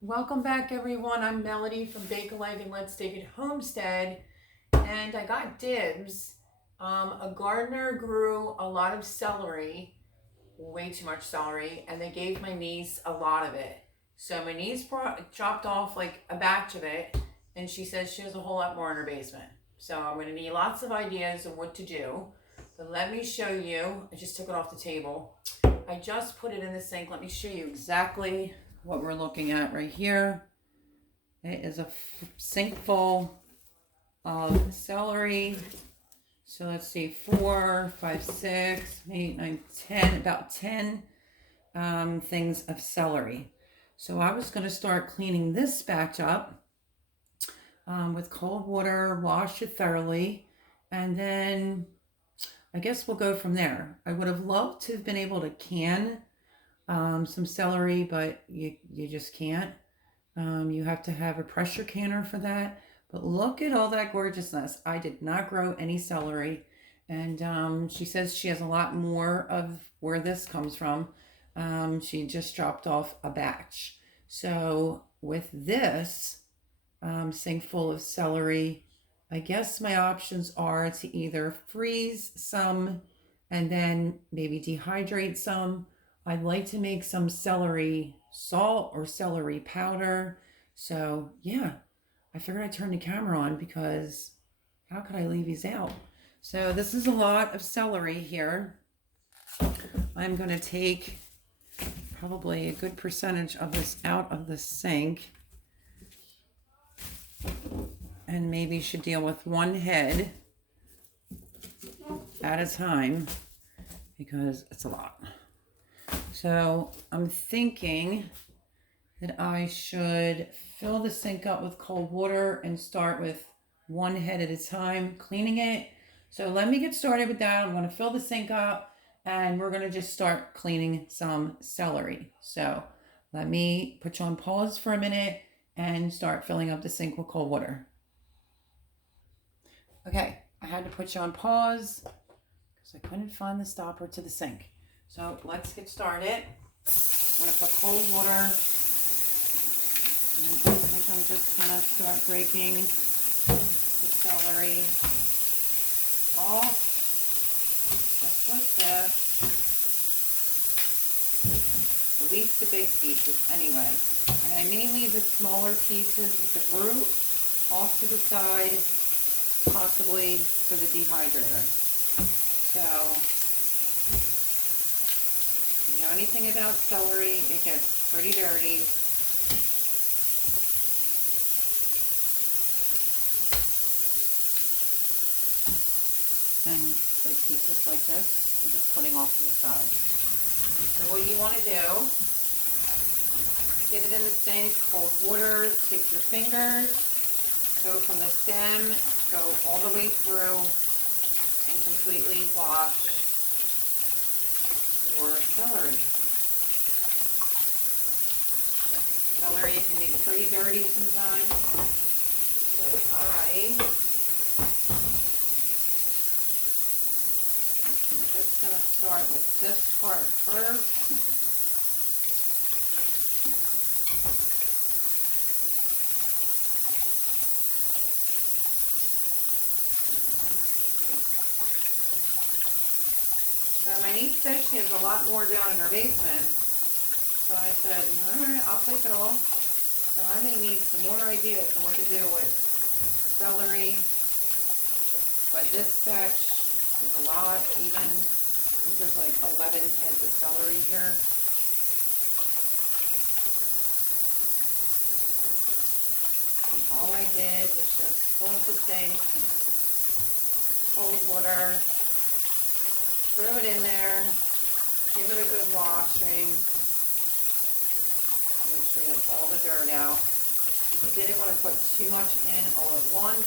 Welcome back, everyone. I'm Melody from Bake a Leg and Let's Take It Homestead, and I got dibs. A gardener grew a lot of celery, way too much celery, and they gave my niece a lot of it. So my niece chopped off like a batch of it, and she says she has a whole lot more in her basement. So I'm going to need lots of ideas of what to do. But let me show you. I just took it off the table. I just put it in the sink. Let me show you exactly what we're looking at right here. It is a sink full of celery. So let's see, 4, 5, 6, 8, 9, 10, about 10 things of celery. So I was going to start cleaning this batch up with cold water, wash it thoroughly, and then I guess we'll go from there. I would have loved to have been able to can some celery, but you just can't. You have to have a pressure canner for that. But look at all that gorgeousness. I did not grow any celery. And she says she has a lot more of where this comes from. She just dropped off a batch. So with this sink full of celery, I guess my options are to either freeze some and then maybe dehydrate some. I'd like to make some celery salt or celery powder. So yeah, I figured I'd turn the camera on because how could I leave these out? So this is a lot of celery here. I'm going to take probably a good percentage of this out of the sink and maybe should deal with one head at a time because it's a lot. So I'm thinking that I should fill the sink up with cold water and start with one head at a time, cleaning it. So let me get started with that. I'm going to fill the sink up and we're going to just start cleaning some celery. So let me put you on pause for a minute and start filling up the sink with cold water. Okay, I had to put you on pause because I couldn't find the stopper to the sink. So let's get started. I'm going to put cold water. And I think I'm just going to start breaking the celery off, just like this. At least the big pieces anyway. And I may leave the smaller pieces with the root off to the side, possibly for the dehydrator. So, if you know anything about celery, it gets pretty dirty. And big pieces like this, I'm just putting off to the side. So what you want to do, get it in the sink, cold water, take your fingers, go from the stem, go all the way through, and completely wash your celery. Celery can be pretty dirty sometimes, so I'm just going to start with this part first. So my niece says she has a lot more down in her basement. So I said, all right, I'll take it all. So I may need some more ideas on what to do with celery. But this batch is a lot even. I think there's like 11 heads of celery here. All I did was just fill up the sink, cold water, throw it in there, give it a good washing, make sure you have all the dirt out. I didn't want to put too much in all at once.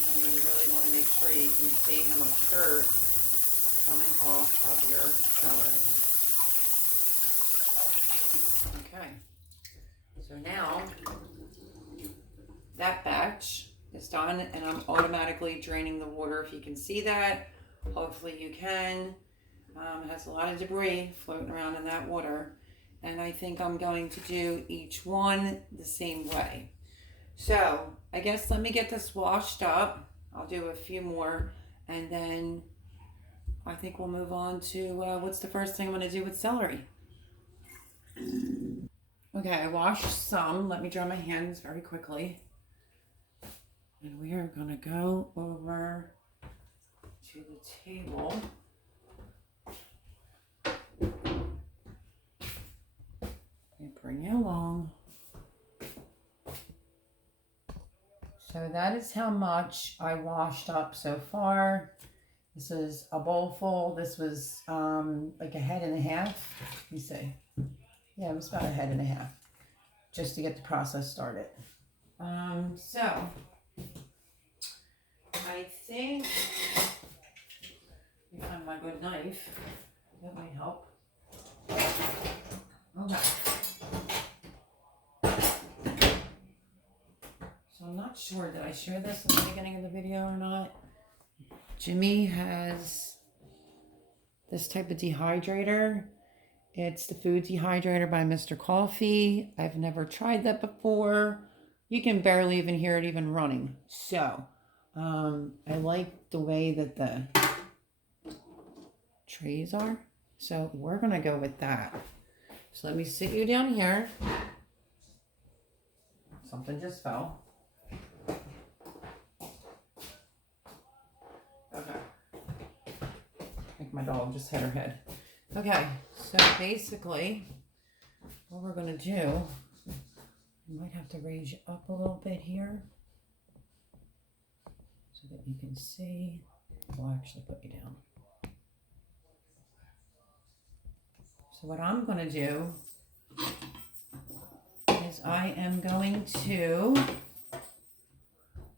And you really want to make sure you can see how much dirt coming off of your celery. Okay, so now that batch is done and I'm automatically draining the water. If you can see that, hopefully you can. It has a lot of debris floating around in that water. And I think I'm going to do each one the same way. So I guess let me get this washed up. I'll do a few more, and then I think we'll move on to what's the first thing I'm going to do with celery. Okay, I washed some. Let me dry my hands very quickly. And we are going to go over to the table. And bring you along. So that is how much I washed up so far. This is a bowl full. This was like a head and a half. Let me see. Yeah, it was about a head and a half just to get the process started. So I think let me find my good knife. That might help. Okay. So I'm not sure, did I share this at the beginning of the video or not? Jimmy has this type of dehydrator. It's the food dehydrator by Mr. Coffee. I've never tried that before. You can barely even hear it even running. So, I like the way that the trays are. So we're going to go with that. So let me sit you down here. Something just fell. Okay. I think my dog just hit her head. Okay, so basically, what we're going to do, I might have to raise you up a little bit here so that you can see. We'll actually put you down. So what I'm going to do is I am going to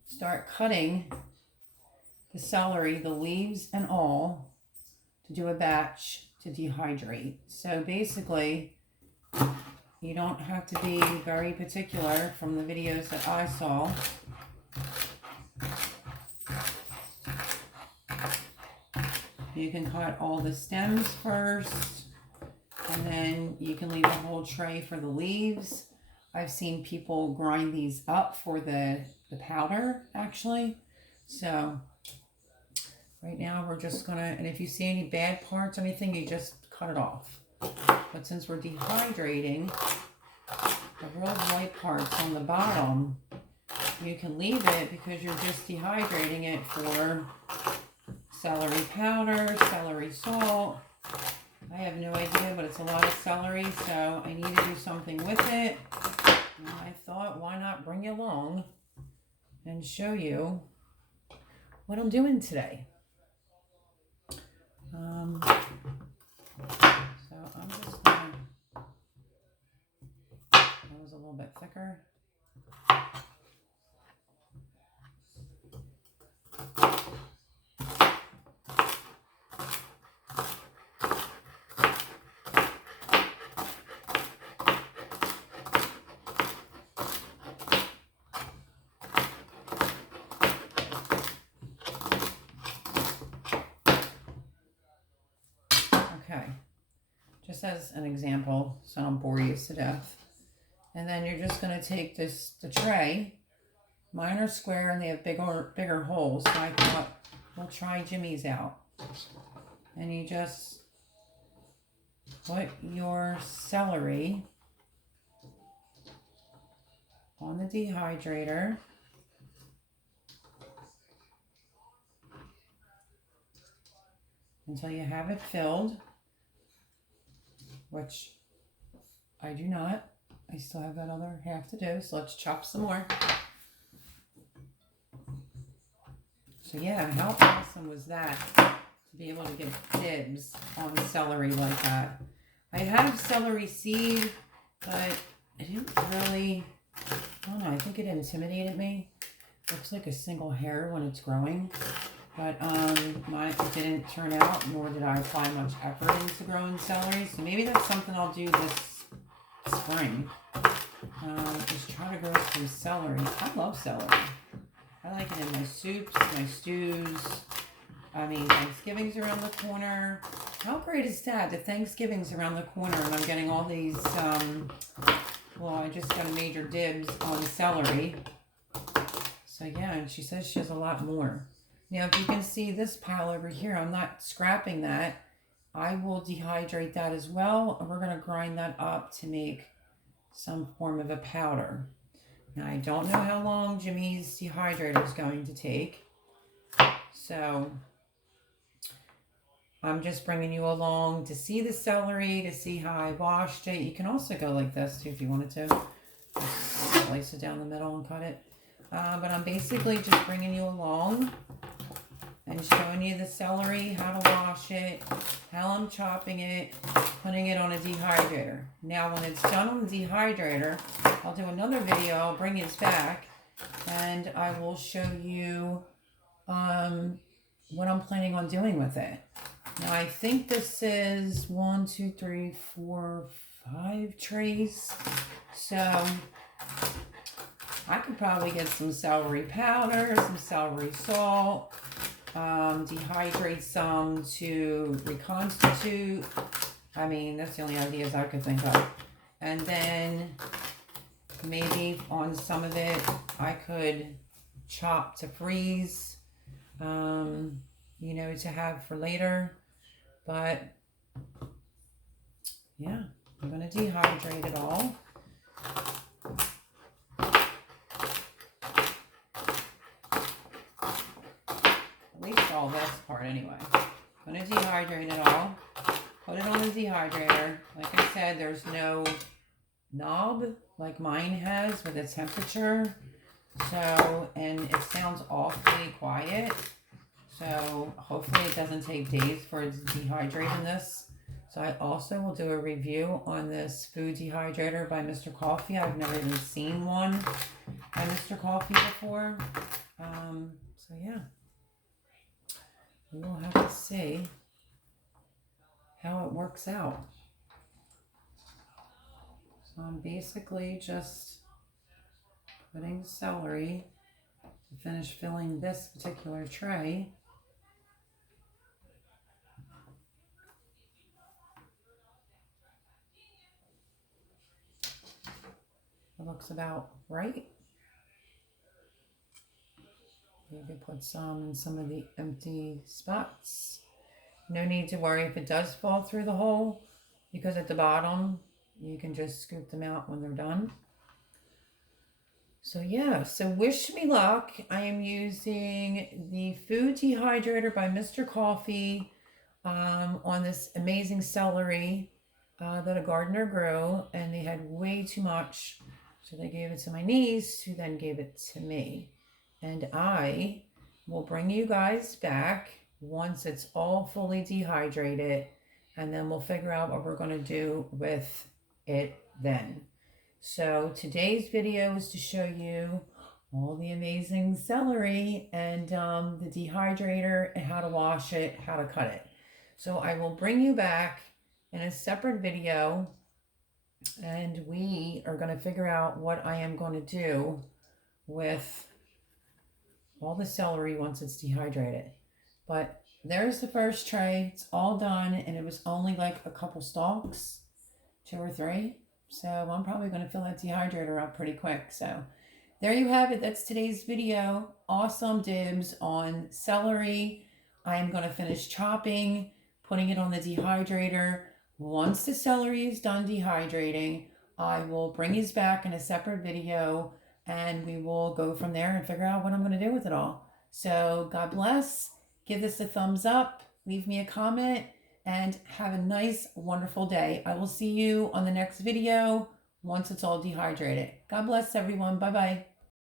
start cutting the celery, the leaves and all, to do a batch to dehydrate. So basically, you don't have to be very particular from the videos that I saw. You can cut all the stems first, and then you can leave a whole tray for the leaves. I've seen people grind these up for the powder, actually. So right now we're just gonna, and if you see any bad parts or anything, you just cut it off. But since we're dehydrating, the real white parts on the bottom, you can leave it because you're just dehydrating it for celery powder, celery salt. I have no idea, but it's a lot of celery, so I need to do something with it. And I thought, why not bring you along and show you what I'm doing today. So I'm just gonna, that was a little bit thicker. Okay, just as an example, so I don't bore you to death. And then you're just going to take the tray. Mine are square and they have bigger holes, so I thought we'll try Jimmy's out. And you just put your celery on the dehydrator. Until you have it filled, which I do not. I still have that other half to do, so let's chop some more. So yeah, how awesome was that to be able to get dibs on celery like that? I have celery seed, but I didn't really, I don't know, I think it intimidated me. Looks like a single hair when it's growing. But it didn't turn out, nor did I apply much effort into growing celery. So maybe that's something I'll do this spring. Just try to grow some celery. I love celery. I like it in my soups, my stews. I mean, Thanksgiving's around the corner. How great is that? The Thanksgiving's around the corner and I'm getting all these, well, I just got a major dibs on celery. So yeah, and she says she has a lot more. Now, if you can see this pile over here, I'm not scrapping that. I will dehydrate that as well, and we're going to grind that up to make some form of a powder. Now, I don't know how long Jimmy's dehydrator is going to take, so I'm just bringing you along to see the celery, to see how I washed it. You can also go like this too if you wanted to. Just slice it down the middle and cut it. But I'm basically just bringing you along and showing you the celery, how to wash it, how I'm chopping it, putting it on a dehydrator. Now, when it's done on the dehydrator, I'll do another video. I'll bring it back, and I will show you what I'm planning on doing with it. Now, I think this is 1, 2, 3, 4, 5 trays. So I could probably get some celery powder, some celery salt, dehydrate some to reconstitute. I mean, that's the only ideas I could think of. And then maybe on some of it, I could chop to freeze, you know, to have for later. But yeah, I'm going to dehydrate it all. At least all this part anyway. I'm going to dehydrate it all. Put it on the dehydrator. Like I said, there's no knob like mine has with a temperature. So, and it sounds awfully quiet. So hopefully it doesn't take days for it to dehydrate in this. So I also will do a review on this food dehydrator by Mr. Coffee. I've never even seen one by Mr. Coffee before. So yeah, we will have to see how it works out. So I'm basically just putting celery to finish filling this particular tray. It looks about right. Maybe put some in some of the empty spots. No need to worry if it does fall through the hole, because at the bottom you can just scoop them out when they're done. So yeah, so wish me luck. I am using the food dehydrator by Mr. Coffee on this amazing celery that a gardener grew, and they had way too much. So they gave it to my niece, who then gave it to me. And I will bring you guys back once it's all fully dehydrated, and then we'll figure out what we're going to do with it then. So today's video is to show you all the amazing celery and the dehydrator and how to wash it, how to cut it. So I will bring you back in a separate video, and we are going to figure out what I am going to do with all the celery once it's dehydrated. But there's the first tray. It's all done, and it was only like a couple stalks, 2 or 3. So I'm probably going to fill that dehydrator up pretty quick. So there you have it. That's today's video. Awesome dibs on celery. I am going to finish chopping, putting it on the dehydrator. Once the celery is done dehydrating, I will bring you back in a separate video, and we will go from there and figure out what I'm going to do with it all. So God bless. Give this a thumbs up. Leave me a comment. And have a nice, wonderful day. I will see you on the next video once it's all dehydrated. God bless everyone. Bye-bye.